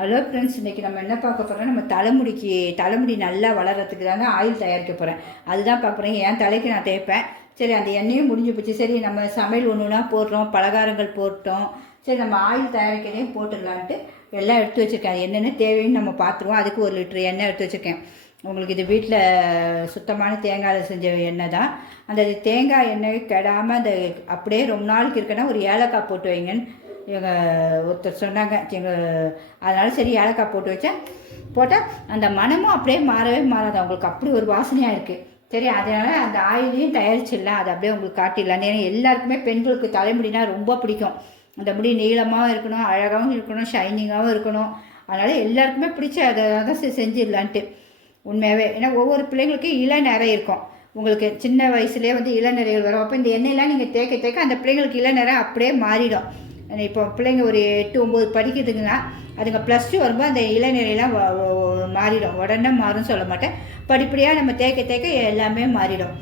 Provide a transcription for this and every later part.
Hello friends, இன்றைக்கி நம்ம என்ன பார்க்க போகிறோம்? நம்ம தலைமுடி நல்லா வளர்கிறதுக்கு தாங்க ஆயில் தயாரிக்க போகிறேன். அதுதான் பார்க்குறேன். என் தலைக்கு நான் தேய்ப்பேன். சரி, அந்த எண்ணெயும் முடிஞ்சு போச்சு. சரி, நம்ம சமையல் ஒன்றுனா போடுறோம், பலகாரங்கள் போட்டோம். சரி, நம்ம ஆயில் தயாரிக்கிறதையும் போட்டுடலான்ட்டு எல்லாம் எடுத்து வச்சுருக்கேன். அது என்னென்ன தேவைன்னு நம்ம பார்த்துருவோம். அதுக்கு 1 லிட்டர் எண்ணெய் எடுத்து வச்சுருக்கேன். உங்களுக்கு இது வீட்டில் சுத்தமான தேங்காயில் செஞ்ச எண்ணெய் தான். அந்த தேங்காய் எண்ணெய் கெடாமல் அந்த அப்படியே ரொம்ப நாளைக்கு இருக்குன்னா ஒரு ஏலக்காய் போட்டு வைங்கன்னு எங்கள் ஒருத்தர் சொன்னாங்க. அதனால சரி ஏலக்காய் போட்டு வச்சேன். போட்டால் அந்த மனமும் அப்படியே மாறவே மாறாது. அவங்களுக்கு அப்படி ஒரு வாசனையாக இருக்குது. சரி, அதனால் அந்த ஆயிலையும் தயாரிச்சிடலாம். அதை அப்படியே உங்களுக்கு காட்டிடலாம். ஏன்னா எல்லாருக்குமே பெண்களுக்கு தலைமுடினா ரொம்ப பிடிக்கும். அந்த முடி நீளமாகவும் இருக்கணும், அழகாகவும் இருக்கணும், ஷைனிங்காகவும் இருக்கணும். அதனால் எல்லாருக்குமே பிடிச்ச அதை தான் செஞ்சிடலான்ட்டு உண்மையாகவே. ஏன்னா ஒவ்வொரு பிள்ளைங்களுக்கும் இளநரை இருக்கும். உங்களுக்கு சின்ன வயசுலேயே இளநரைகள் வரும். அப்போ இந்த எண்ணெயெல்லாம் நீங்கள் தேய்க்க அந்த பிள்ளைங்களுக்கு இளநரை அப்படியே மாறிடும். இப்போ பிள்ளைங்க ஒரு 8, 9 படிக்கிறதுங்கன்னா அதுங்க +2 வரும்போது அந்த இளநிலையெல்லாம் மாறிடும். உடனே மாறும்னு சொல்ல மாட்டேன். படிப்படியாக நம்ம தேய்க்க எல்லாமே மாறிடும்.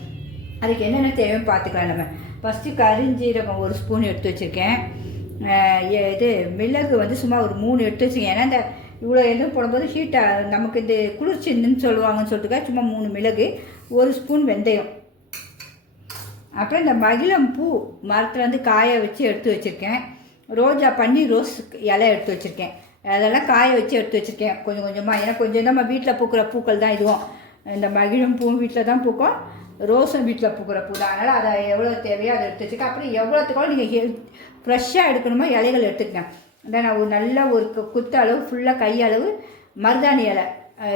அதுக்கு என்னென்ன தேவைன்னு பார்த்துக்கலாம். நம்ம ஃபஸ்ட்டு கரிஞ்சீரகம் 1 ஸ்பூன் எடுத்து வச்சுருக்கேன். இது மிளகு சும்மா ஒரு 3 எடுத்து வச்சுருக்கேன். ஏன்னா இந்த இவ்வளோ எதுவும் போடும்போது ஹீட்டாக நமக்கு இந்த குளிர்ச்சின்னு சொல்லுவாங்கன்னு சொல்லிட்டுக்கா சும்மா 3 மிளகு, 1 ஸ்பூன் வெந்தயம். அப்புறம் இந்த மகிழம் பூ மரத்தில் காய வச்சு எடுத்து வச்சுருக்கேன். பன்னீர் ரோஸ் இலை எடுத்து வச்சுருக்கேன். அதெல்லாம் காய வச்சு எடுத்து வச்சுருக்கேன் கொஞ்சம் கொஞ்சமாக. ஏன்னா கொஞ்சம் நம்ம வீட்டில் பூக்கிற பூக்கள் தான் இதுவும். இந்த மகிழும் பூவும் வீட்டில் தான் பூக்கும், ரோஸும் வீட்டில் பூக்கிற பூ தான். அதனால் அதை எவ்வளோ தேவையோ அதை எடுத்து வச்சுருக்கேன். அப்புறம் எவ்வளோத்துக்காலும் நீங்கள் ஃப்ரெஷ்ஷாக எடுக்கணுமோ இலைகள் எடுத்துக்கங்க. நான் ஒரு நல்ல ஒரு குத்து அளவு ஃபுல்லாக கையளவு மருதாணி இலை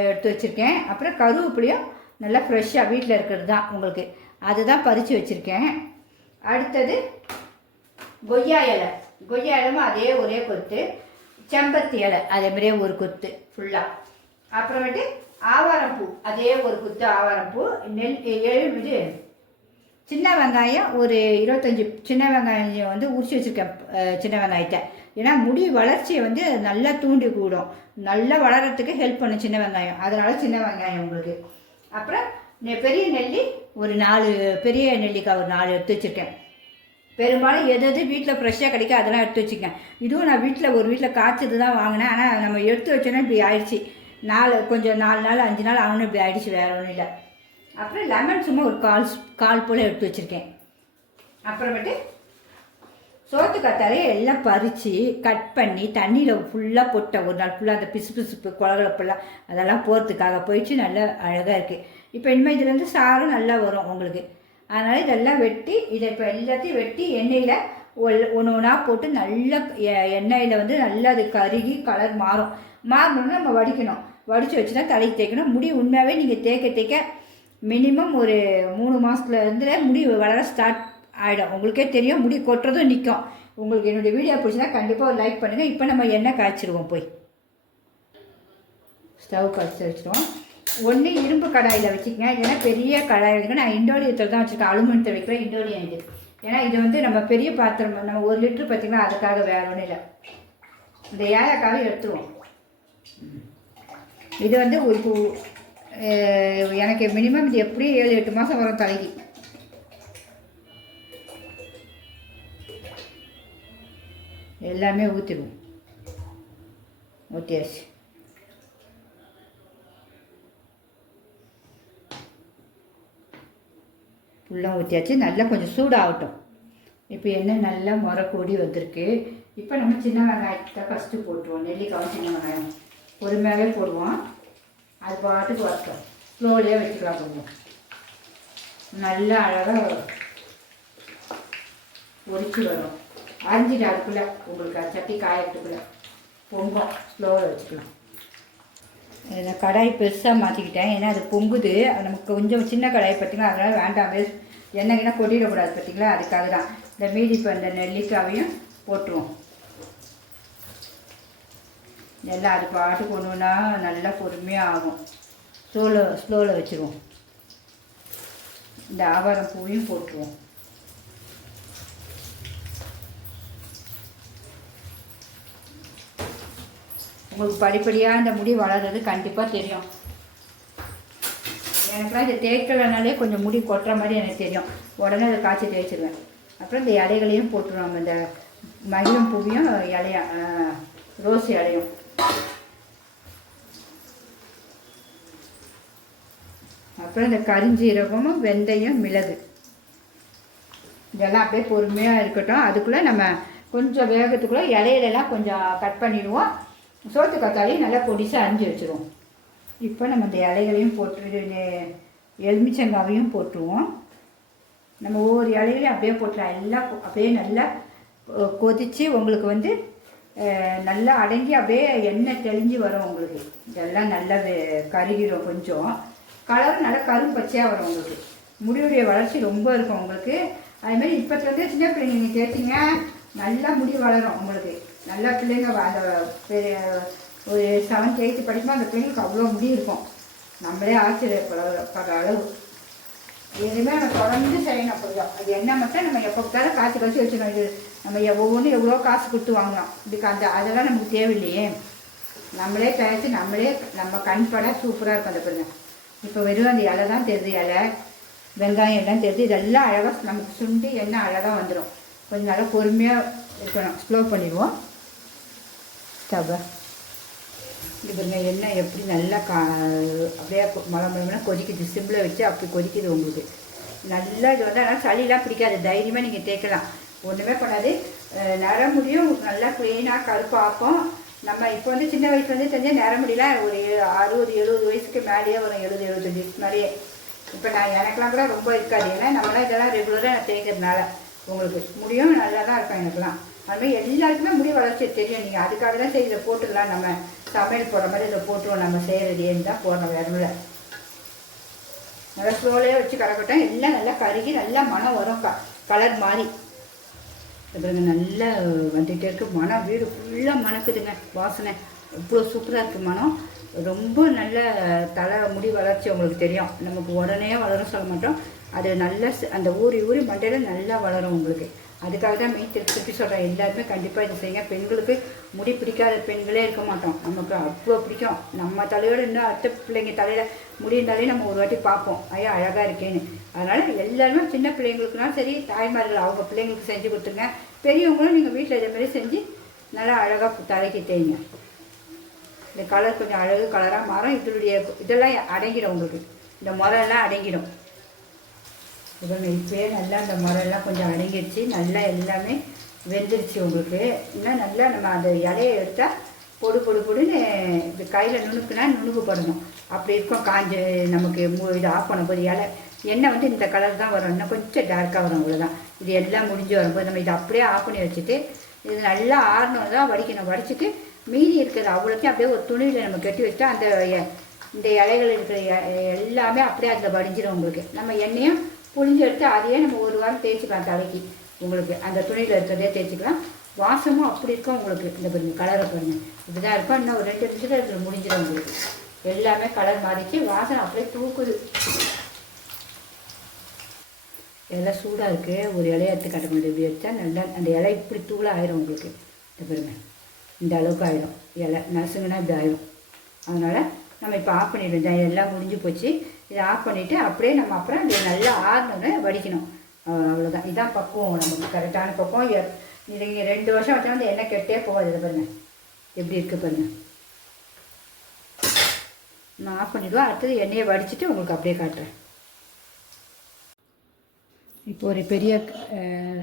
எடுத்து வச்சுருக்கேன். அப்புறம் கருவேப்பிலையும் நல்லா ஃப்ரெஷ்ஷாக வீட்டில் இருக்கிறது தான் உங்களுக்கு, அதுதான் பறித்து வச்சுருக்கேன். அடுத்தது கொய்யா இலமும் அதே ஒரே கொத்து, செம்பருத்தி இலை அதே மாதிரியே ஒரு கொத்து ஃபுல்லாக. அப்புறமேட்டு ஆவாரம்பூ அதே ஒரு கொத்து ஆவாரம்பூ, இது சின்ன வெங்காயம் ஒரு 25 சின்ன வெங்காயம் உரிச்சு வச்சுருக்கேன். சின்ன வெங்காயத்தை ஏன்னா முடி வளர்ச்சியை நல்லா தூண்டி கூடும், நல்லா வளர்கிறதுக்கு ஹெல்ப் பண்ணும் சின்ன வெங்காயம். அதனால் சின்ன வெங்காயம் உங்களுக்கு. அப்புறம் பெரிய நெல்லி ஒரு 4 பெரிய நெல்லிக்காய் ஒரு 4 எடுத்து வச்சுருக்கேன். பெரும்பாலும் எது வீட்டில் ஃப்ரெஷ்ஷாக கிடைக்கும் அதெல்லாம் எடுத்து வச்சுக்கேன். இதுவும் நான் ஒரு வீட்டில் காய்ச்சது தான் வாங்கினேன். ஆனால் நம்ம எடுத்து வச்சோன்னா இப்படி ஆயிடுச்சு. கொஞ்சம் 4 நாள் 5 நாள் ஆகணும், இப்படி ஆயிடுச்சு, வேறு ஒன்றும் இல்லை. அப்புறம் லெமன் சும்மா ஒரு கால் போல் எடுத்து வச்சுருக்கேன். அப்புறமேட்டு சோத்து கத்தாழையை எல்லாம் பறித்து கட் பண்ணி தண்ணியில் ஃபுல்லாக போட்டேன். ஒரு நாள் ஃபுல்லாக அந்த பிசுப்பு குழகுழப்பெல்லாம் அதெல்லாம் போகிறதுக்காக போயிடுச்சு. நல்லா அழகாக இருக்குது. இப்போ இனிமேல் இதுலேருந்து சாரம் நல்லா வரும் உங்களுக்கு. அதனால் இதெல்லாம் வெட்டி இப்போ எல்லாத்தையும் வெட்டி எண்ணெயில் ஒன்றா போட்டு நல்லா எண்ணெயில் நல்லா அது கருகி கலர் மாறணும்னா நம்ம வடிக்கணும். வடித்து வச்சு தான் தலைக்கு தேய்க்கணும். முடி உண்மையாகவே நீங்கள் தேய்க்க மினிமம் ஒரு 3 மாதத்துலேருந்து முடி வளர ஸ்டார்ட் ஆகிடும். உங்களுக்கே தெரியும், முடி கொட்டுறதும் நிற்கும். உங்களுக்கு என்னுடைய வீடியோ பிடிச்சினா கண்டிப்பாக ஒரு லைக் பண்ணுங்கள். இப்போ நம்ம எண்ணெய் காய்ச்சிடுவோம். போய் ஸ்டவ் காய்ச்சி வச்சுருவோம். ஒன்று இரும்பு கடாயில் வச்சுக்கங்க, இல்லைன்னா பெரிய கடாயில் வச்சுக்கோங்க. நான் இண்டோலியத்தில் தான் வச்சுருக்கேன், அலுமினியத்தில் வைக்கிறேன். இண்டோலியம் இது. ஏன்னா இது நம்ம பெரிய பாத்திரம், நம்ம 1 லிட்டர் பார்த்திங்கன்னா அதுக்காக வேறு ஒன்றும் இல்லை. இந்த ஏலக்காவை எடுத்துருவோம். இது எனக்கு மினிமம் இது எப்படியும் 7-8 மாதம் வரும் தலைக்கு. எல்லாமே ஊற்றிடுவோம். ஊற்றியாச்சு. ஃபுல்லாக ஊற்றியாச்சு. நல்லா கொஞ்சம் சூடாகட்டும். இப்போ எண்ணெய் நல்லா முறை கூடி வந்திருக்கு. இப்போ நம்ம சின்ன வெங்காயத்தை ஃபஸ்ட்டு போட்டுருவோம். நெல்லிக்காவும் சின்ன வெங்காயம் பொறுமையாகவே போடுவோம். அது பாட்டுக்கு வரட்டும். ஸ்லோலியாக வச்சுக்கலாம். கொஞ்சம் நல்லா அழகாக ஒடிச்சு வரும். அரிஞ்சிட்டு அதுக்குள்ளே உங்களுக்கு சட்டி காயத்துக்குள்ளே பொங்கும். ஸ்லோவில் வச்சுக்கலாம். நான் கடாய் பெருசாக மாற்றிக்கிட்டேன். ஏன்னா அது பொங்குது. நமக்கு கொஞ்சம் சின்ன கடாய் பார்த்திங்களா, அதனால் வேண்டாம், எண்ணெய்னா கொட்டிடக்கூடாது பார்த்திங்களா, அதுக்காக தான். இந்த மீதி இப்போ இந்த நெல்லிக்காவையும் போட்டுருவோம். எல்லாம் அது பாட்டுக்கு ஒன்றுனா நல்லா பொறுமையாக ஆகும். ஸ்லோவில் வச்சுருவோம். இந்த ஆவாரம் பூவையும் போட்டுருவோம். உங்களுக்கு படிப்படியாக இந்த முடி வளர்கிறது கண்டிப்பாக தெரியும். எனக்குலாம் இதை தேய்க்கலனாலே கொஞ்சம் முடி கொட்டுற மாதிரி எனக்கு தெரியும். உடனே அதை காய்ச்சி தேய்ச்சிடுவேன். அப்புறம் இந்த இலைகளையும் போட்டுருவாங்க. இந்த மகிழம் பூவையும் ரோஸ் இலையும் அப்புறம் இந்த கரிஞ்சீரகமும் வெந்தயம் மிளகு இதெல்லாம் அப்படியே பொறுமையாக இருக்கட்டும். அதுக்குள்ளே நம்ம கொஞ்சம் வேகத்துக்குள்ளே இலையிலலாம் கொஞ்சம் கட் பண்ணிடுவோம். சோத்து கத்தாலையும் நல்லா பொடிசாக அரிஞ்சு வச்சுருவோம். இப்போ நம்ம இந்த இலைகளையும் போட்டு எலுமிச்சங்காவையும் போட்டுருவோம். நம்ம ஒவ்வொரு இலையிலையும் அப்படியே போட்டுலாம். எல்லாம் அப்படியே நல்லா கொதித்து உங்களுக்கு நல்லா அடங்கி அப்படியே எண்ணெய் தெளிஞ்சு வரும் உங்களுக்கு. இதெல்லாம் நல்லா கருகிடும். கொஞ்சம் கலர் நல்லா கரும்பச்சையாக வரும் உங்களுக்கு. முடியுடைய வளர்ச்சி ரொம்ப இருக்கும் உங்களுக்கு. அதுமாதிரி இப்போத்துலேருந்து சின்ன பிள்ளைங்க நீங்கள் கேட்டீங்க நல்லா முடி வளரும் உங்களுக்கு. நல்லா பிள்ளைங்க அந்த ஒரு 7th 8th படிக்கும்போது அந்த பிள்ளைங்களுக்கு அவ்வளோ முடி இருக்கும். நம்மளே ஆச்சரியப்படுற அளவு. எதுவுமே நம்ம தொடர்ந்து செய்யணும். அப்படிதான் அது என்ன மட்டும் நம்ம எப்போ பார்த்தாலும் காசு வச்சுக்கணும். இது நம்ம ஒவ்வொன்றும் எவ்வளோ காசு கொடுத்து வாங்கலாம். இதுக்கு அதெல்லாம் நமக்கு தேவையில்லையே. நம்மளே தயாரித்து நம்மளே நம்ம கண்பட சூப்பராக இருக்கும் அந்த பிள்ளைங்க. இப்போ வெறும் அந்த இலை தான் தெரியுது. இலை வெங்காயம் எல்லாம் தெரியுது. இதெல்லாம் அழகாக நமக்கு சுண்டி எண்ணெய் அழகாக வந்துடும். கொஞ்சம் நல்லா பொறுமையாக இருக்கணும். ஸ்லோ பண்ணிடுவோம் ஸ்டவ்வை. இது பாருங்க எண்ணெய் எப்படி நல்லா அப்படியே மழை கொதிக்குது. சிம்மில் வச்சு அப்படி கொதிக்குது உங்களுக்கு. நல்லா இது ஆனால் சளியெலாம் பிடிக்காது. தைரியமாக நீங்கள் தேய்க்கலாம். ஒன்றுமே பண்ணாது. நரமுடியும் உங்களுக்கு நல்லா க்ளீனாக கருப்பாக்கும். நம்ம இப்போ சின்ன வயசுலேருந்து தெரிஞ்சால் நரமுடியெலாம் ஒரு 60 70 வயசுக்கு மேலேயே வரும். 70 75 வயசுக்கு மேலேயே. இப்போ எனக்கெலாம் கூட ரொம்ப இருக்காது. ஏன்னா நம்மளாம் இதெல்லாம் ரெகுலராக தேய்க்கிறதுனால உங்களுக்கு முடியும் நல்லா தான் இருக்கும் எனக்குலாம். அதுமாதிரி எல்லாருக்குமே முடி வளர்ச்சி தெரியும். நீங்கள் அதுக்காக தான் சரி இதை போட்டுக்கலாம். நம்ம சமையல் போடுற மாதிரி இதை போட்டுருவோம். நம்ம செய்கிறது ஏன்னு தான் போடுறோம். வேறு நல்லா ஸ்லோலையே வச்சு கலக்கட்டும். எல்லாம் நல்லா கருகி நல்லா மனம் வரும். கலர் மாதிரி அப்புறங்க நல்லா வந்துகிட்டே இருக்குது. மனம் வீடு ஃபுல்லாக மணக்குதுங்க. வாசனை இவ்வளோ சூப்பராக இருக்குது. மனம் ரொம்ப நல்ல முடி வளர்ச்சி உங்களுக்கு தெரியும். நமக்கு உடனே வளரும் சொல்ல மாட்டோம். அது நல்ல அந்த ஊறி மண்டையில் நல்லா வளரும் உங்களுக்கு. அதுக்காக தான் திருப்பி சொல்கிறேன். எல்லாருமே கண்டிப்பாக இது செய்யுங்க. பெண்களுக்கு முடி பிடிக்காத பெண்களே இருக்க மாட்டோம். நமக்கு அவ்வளோ பிடிக்கும். நம்ம தலையோடு இன்னும் அடுத்த பிள்ளைங்க தலையில் முடி இருந்தாலே நம்ம ஒரு வாட்டி பார்ப்போம். ஐயா அழகாக இருக்கேன்னு. அதனால் எல்லாருமே சின்ன பிள்ளைங்களுக்குனாலும் சரி, தாய்மார்கள் அவங்க பிள்ளைங்களுக்கு செஞ்சு கொடுத்துருங்க. பெரியவங்களும் நீங்கள் வீட்டில் இதேமாதிரி செஞ்சு நல்லா அழகாக தலைக்கு தேய்ங்க. இந்த கலர் கொஞ்சம் அழகு கலராக மாறும். இதெல்லாம் அடங்கிடும் உங்களுக்கு. இந்த முறையெல்லாம் அடங்கிடும். இப்போயே நல்லா அந்த முறையெல்லாம் கொஞ்சம் அடங்கிடுச்சு. நல்லா எல்லாமே வெந்துருச்சு உங்களுக்கு. இன்னும் நல்லா நம்ம அந்த இலையை எடுத்தால் பொடுன்னு இது கையில் நுணுக்குனா நுணுக்குப்படணும். அப்படி இருக்கும். காஞ்சு நமக்கு இது ஆஃப் பண்ணும்போது எண்ணெய் இந்த கலர் தான் வரும். இன்னும் கொஞ்சம் டார்க்காக வரும். அவ்வளோதான். இது எல்லாம் முடிஞ்சு வரும்போது நம்ம இதை அப்படியே ஆஃப் பண்ணி வச்சுட்டு இது நல்லா ஆறணும் தான் வடிக்கணும். வடிச்சிட்டு மீதி இருக்கிறது அவ்வளோத்தையும் அப்படியே ஒரு துணியில் நம்ம கட்டி வச்சுட்டா இந்த இலைகள் இருக்கிற எல்லாமே அப்படியே அதில் வடிஞ்சிடும் உங்களுக்கு. நம்ம எண்ணெயும் புளிஞ்சு எடுத்து அதையே நம்ம ஒரு வாரம் தேய்ச்சிக்கலாம் தலைக்கு. உங்களுக்கு அந்த துணியில் இருக்கிறதே தேய்ச்சிக்கலாம். வாசமும் அப்படி இருக்கும் உங்களுக்கு. இந்த பாருங்க கலரை பாருங்கள். இப்படி தான் இருக்கும். இன்னும் ஒரு 2 நிமிஷத்தில் இதில் முடிஞ்சிடும் உங்களுக்கு. எல்லாமே கலர் மாறிச்சு. வாசனை அப்படியே தூக்குது. எல்லாம் சூடாக இருக்குது. ஒரு இலையை எடுத்து கட்ட முடியாது. இப்படி எடுத்தா நல்லா அந்த இலை இப்படி தூளாக ஆயிரும் உங்களுக்கு. இந்த பாருங்க இந்த அளவுக்கு ஆயிரும். இலை நசுங்கன்னா இப்படி ஆயிரும். அதனால் நம்ம இப்போ ஆஃப் பண்ணிவிடுவோம். எல்லாம் முடிஞ்சு போச்சு. இதை ஆஃப் பண்ணிவிட்டு அப்படியே நம்ம அப்புறம் இது நல்லா ஆறணுன்னு வடிக்கணும். அவ்வளோதான். இதுதான் பக்குவம். நமக்கு கரெக்டான பக்குவம். நீங்கள் 2 வருஷம் வச்சா எண்ணெய் கெட்டே போகாது. இதை பாருங்கள் எப்படி இருக்குது பாருங்கள். நான் ஆஃப் பண்ணிவிடுவோம். அடுத்தது எண்ணெயை வடிச்சிட்டு உங்களுக்கு அப்படியே காட்டுறேன். இப்போ ஒரு பெரிய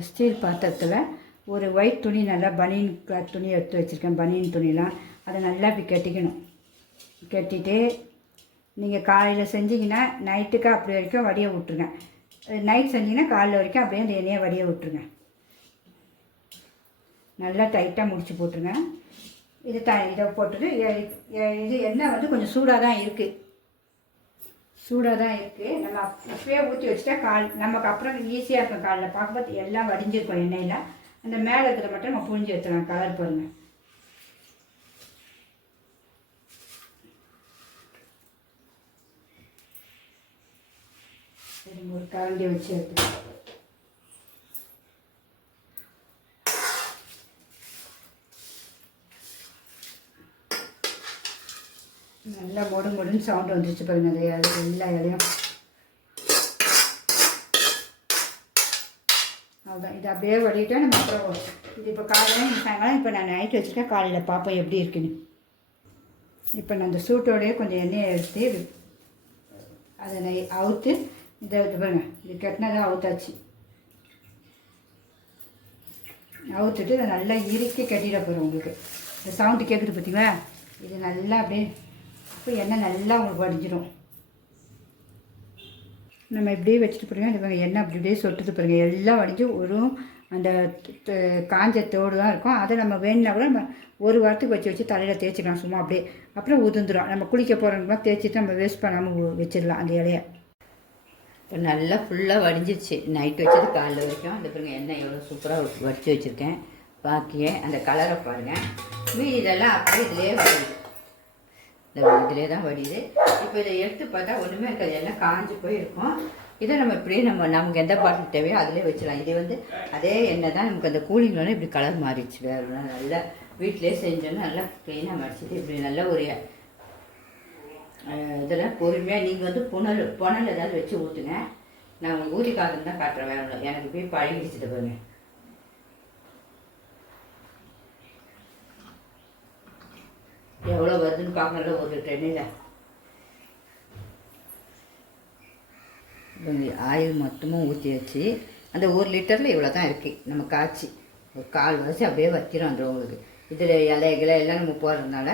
ஸ்டீல் பாத்திரத்தில் ஒரு ஒயிட் துணி நல்லா பனியன் கிளாத் துணி எடுத்து வச்சுருக்கேன். பனியன் துணிலாம் அதை நல்லா இப்படி கட்டிக்கணும். கட்டிட்டு நீங்கள் காலையில் செஞ்சிங்கன்னா நைட்டுக்கு அப்படி வரைக்கும் வடிய விட்ருங்க. நைட் செஞ்சிங்கன்னா காலையில் வரைக்கும் அப்படியே அந்த எண்ணெயை வடிய விட்ருங்க. நல்லா டைட்டாக முடிச்சு போட்டுருங்க. இதை போட்டுட்டு இது எண்ணெய் கொஞ்சம் சூடாக தான் இருக்குது. நம்ம அப்பவே ஊற்றி வச்சுட்டா நமக்கு அப்புறம் ஈஸியாக இருக்கும். காலையில் பார்க்கும்போது எல்லாம் வடிஞ்சிருக்கும் எண்ணெயில். அந்த மேலே இருக்கிறத மட்டும் நம்ம புழிஞ்சு எடுத்துக்கலாம். கலர் பாருங்கள். ஒரு கரண்டி வச்சு எடுத்துக்கலாம். நல்லா மொடுன்னு சவுண்டு வந்துருச்சு பாருங்க. எல்லா இலையும் அவ்வளோதான். இது அப்படியே வடிட்டா நம்ம அப்புறம் இது இப்போ காலையில் சாயங்காலம் இப்போ நான் நைட்டு வச்சுருக்கேன். காலையில் பார்ப்போம் எப்படி இருக்குன்னு. இப்போ நான் அந்த சூட்டோடையே கொஞ்சம் எண்ணெயை எடுத்து அதை அவுத்து இதை பாருங்க, இது கட்டினதான் அவுத்தாச்சு. அவுத்துட்டு இதை நல்லா இறுக்கி கட்டிட போகிறோம். உங்களுக்கு இந்த சவுண்டு கேட்குது பார்த்தீங்களா? இது நல்லா அப்படியே இப்போ எண்ணெய் நல்லா உங்களுக்கு வடிஞ்சிடும். நம்ம இப்படியே வச்சுட்டு போகிறோங்க. இது பாருங்கள், எண்ணெய் அப்படி இப்படியே சொட்டுது பாருங்கள், எல்லாம் வடிஞ்சு ஒரு அந்த காஞ்ச தோடு தான் இருக்கும். அதை நம்ம வேணுன்னா கூட நம்ம ஒரு வாரத்துக்கு வச்சு தலையில் தேய்ச்சிக்கலாம் சும்மா அப்படியே. அப்புறம் உதிர்ந்துடும். நம்ம குளிக்க போகிறவங்களாம் தேய்ச்சிட்டு நம்ம வேஸ்ட் பண்ணாமல் வச்சிடலாம் அந்த இலையை. இப்போ நல்லா ஃபுல்லாக வடிஞ்சிருச்சு. நைட்டு வச்சது காலையில் வரைக்கும். அந்த பாருங்கள் எண்ணெய் எவ்வளோ சூப்பராக வடித்து வச்சுருக்கேன். பாக்கியே அந்த கலரை பாருங்கள். மீதி இதெல்லாம் அப்படியே இதிலே வடியுது. இந்த இதிலே தான் வடியுது. இப்போ இதை எடுத்து பார்த்தா ஒன்றுமே இருக்காது, எல்லாம் காஞ்சி போயிருக்கும். இதை நம்ம இப்படியே நமக்கு எந்த பாட்டில் தேவையோ அதிலே வச்சிடலாம். இது அதே எண்ணெய் தான் நமக்கு அந்த கூலிங்களோட இப்படி கலர் மாறிடுச்சு. வேறு நல்லா வீட்டிலே செஞ்சோன்னா நல்லா க்ளீனாக மடிச்சிட்டு இப்படி நல்ல ஒரு இதில் பொறுமையாக நீங்கள் புனல் ஏதாவது வச்சு ஊற்றுங்க. நான் உங்களுக்கு ஊற்றி காட்டுன்னு தான் காட்டுறேன். வேணும் எனக்கு போய் பழகிடுச்சுட்டு பாருங்க. எவ்வளோ வருதுன்னு பார்க்கல ஒரு டென்னில். ஆயில் மொத்தமாக ஊற்றி வச்சு அந்த 1 லிட்டரில் இவ்வளோ தான் இருக்குது. நம்ம காய்ச்சி ஒரு 1/4 வச்சு அப்படியே வச்சிடும். அந்த உங்களுக்கு இதில் இலைகளை எல்லாம் நம்ம போடுறதுனால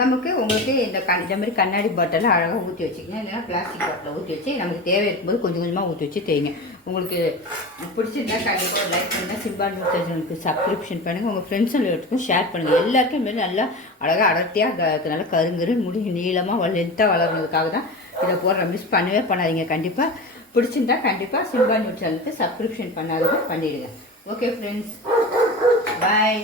நமக்கு உங்களுக்கு இந்த மாதிரி கண்ணாடி பாட்டிலில் அழகாக ஊற்றி வச்சுக்கங்க. இல்லைன்னா பிளாஸ்டிக் பாட்டில் ஊற்றி வச்சு நமக்கு தேவை இருக்கும்போது கொஞ்சம் கொஞ்சமாக ஊற்றி வச்சு தேய்ங்க. உங்களுக்கு பிடிச்சிருந்தா கண்டிப்பாக லைக் பண்ணுங்கள். சிம்பா நியூஸ் சப்ஸ்கிரிப்ஷன் பண்ணுங்கள். உங்கள் ஃப்ரெண்ட்ஸ் எல்லாத்துக்கும் ஷேர் பண்ணுங்கள். எல்லாருக்கும் மாரி நல்லா அழகாக அடர்த்தியாக அதனால கருங்கரு முடி நீளமாக லென்த்தாக வளர்றதுக்காக தான் இதை போடுற. மிஸ் பண்ணவே பண்ணாதீங்க. கண்டிப்பாக பிடிச்சிருந்தா கண்டிப்பாக சிம்பா நியூஸ் சேனலுக்கு சப்ஸ்கிரிப்ஷன் பண்ணாதவங்க பண்ணிடுங்க. ஓகே ஃப்ரெண்ட்ஸ், பாய்.